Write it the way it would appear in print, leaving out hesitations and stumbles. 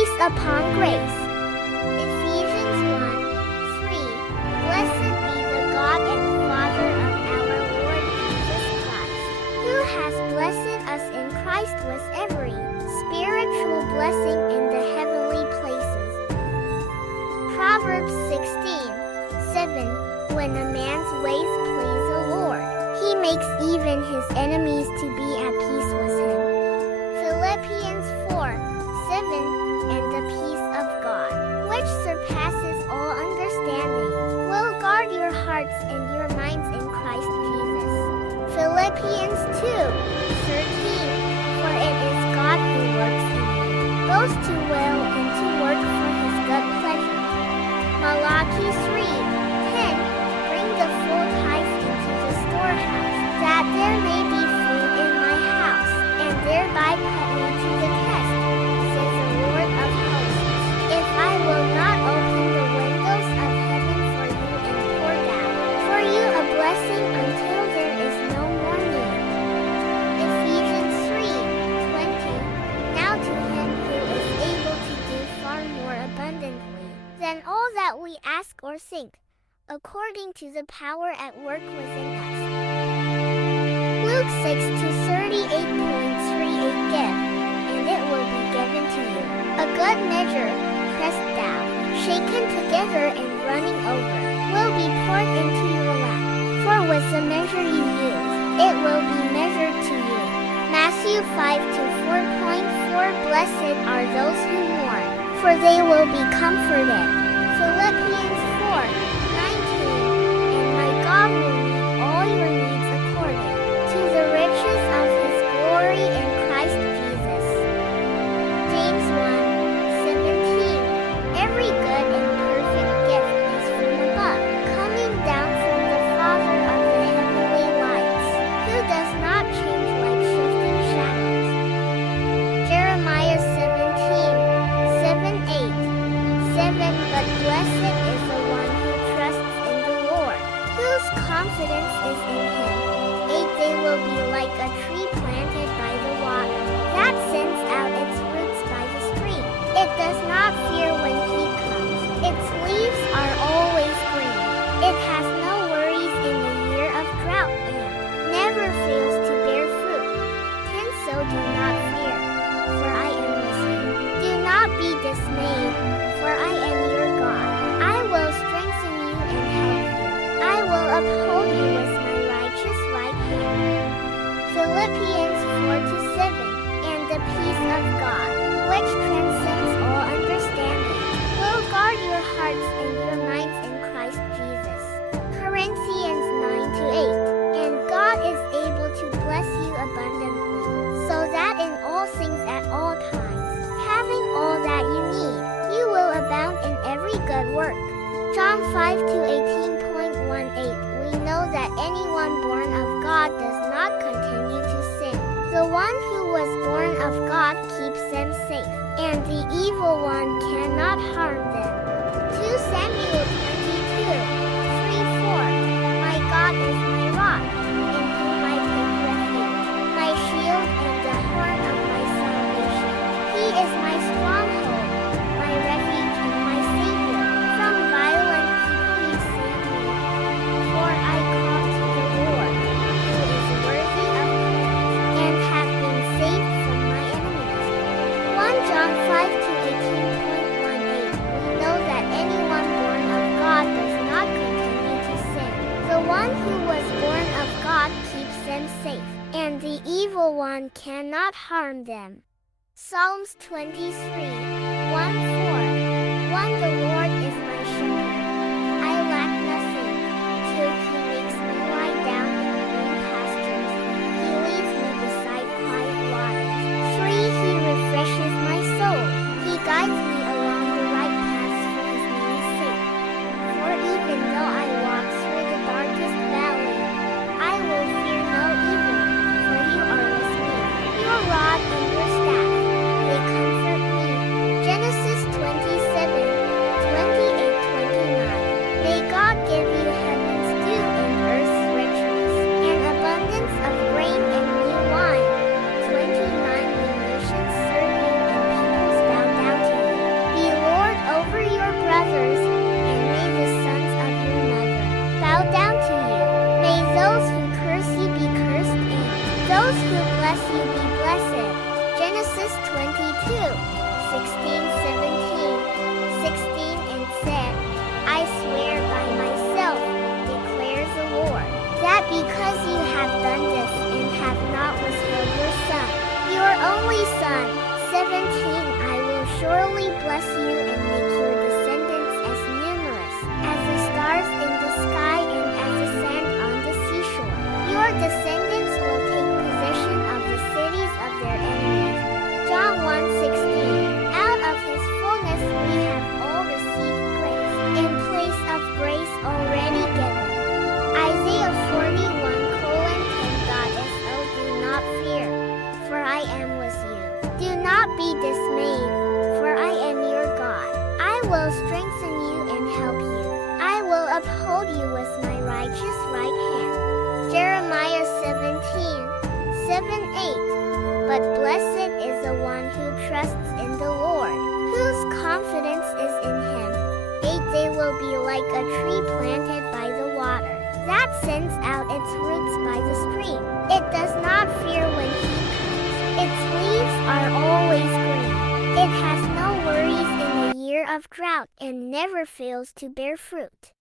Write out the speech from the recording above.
grace upon grace. Ephesians 1:3. Blessed be the God and Father of our Lord Jesus Christ, who has blessed us in Christ with every spiritual blessing in the heavenly places. Proverbs 16:7. When a man's ways please the Lord, he makes even his enemies to be at peace with him. Philippians 4:7. And the peace of God, which surpasses all understanding, will guard your hearts and your minds in Christ Jesus. Philippians 2:13. For it is God who works in you, both to will and to work for his good pleasure. Malachi 3:10. Bring the full tithe into the storehouse, that there may be food in my house, and thereby put me to the test, says the Lord of hosts, if I will not open the windows of heaven for you and pour down for you a blessing until there is no more need. Ephesians 3:20. Now to him who is able to do far more abundantly than all that we ask or think, according to the power at work within us. Luke 6:38.38. Give, and it will be given to you. A good measure, pressed down, shaken together and running over, will be poured into your lap. For with the measure you use, it will be measured to you. Matthew 5:4.4. Blessed are those who mourn, for they will be comforted. Philippians 4:19. And my God will meet all your needs according to the riches of his glory in Christ Jesus. James 1:17. Every good and perfect gift is from above, coming down from the Father of the heavenly lights, who does not change like shifting shadows. Jeremiah 17:7-8. 7. But blessed is the one who trusts in the Lord, whose confidence is in him. 8. They will be like a tree planted by the water, that sends out its roots by the stream. It does not fear when heat comes. Its leaves are always green. It has no worries in the year of drought and never fails to bear fruit. 10. So do not fear, for I am with you. Do not be dismayed, for I am your God. I will strengthen you and help you. I will uphold you with my righteous right hand. Philippians 4:7. And the peace of God, which transcends all understanding, will guard your hearts and your minds in Christ Jesus. Corinthians 9:8. And God is able to bless you abundantly, so that in all things at all times, having all that you need, you will abound in every good work. John 5:18.18. We know that anyone born of God does not continue to sin. The one who was born of God keeps them safe, and the evil one cannot harm them. 2 Samuel 22:3-4. My God is my rock, in whom I take refuge, my shield and the horn of my salvation. He is my stronghold, my refuge and my Savior. From violent people you save me. For I call to the Lord, who is worthy of praise, and have been saved from my enemies. 1 John 5:18.18. We know that anyone born of God does not continue to sin. The one who was born of God keeps them safe, and the evil one cannot harm them. Psalms 23:1-4. 1. The Lord is my shepherd. I lack nothing. 2. He makes me lie down in green pastures. He leads me beside quiet waters. 3. He refreshes my soul. He guides me along the right paths for his name's sake. For even though I walk through the darkest valley, I will fear no evil, for you are with me. Your rod and your staff, they comfort me. Genesis 12. surely bless you and make your descendants as numerous as the stars in the sky and as the sand on the seashore. Your descendants will take possession of the cities of their enemies. John 1:16. Out of his fullness we have all received grace in place of grace already given. Isaiah 41:10.so. Do not fear, for I am with you. Do not be dismayed, for I am your God. I will strengthen you and help you. I will uphold you with my righteous right hand. Jeremiah 17:7-8. But blessed is the one who trusts in the Lord, whose confidence is in him. 8. They will be like a tree planted by the water, that sends out its roots by the stream. It does not fear when heat comes. Its leaves are always green. It has no worries in the year of drought and never fails to bear fruit.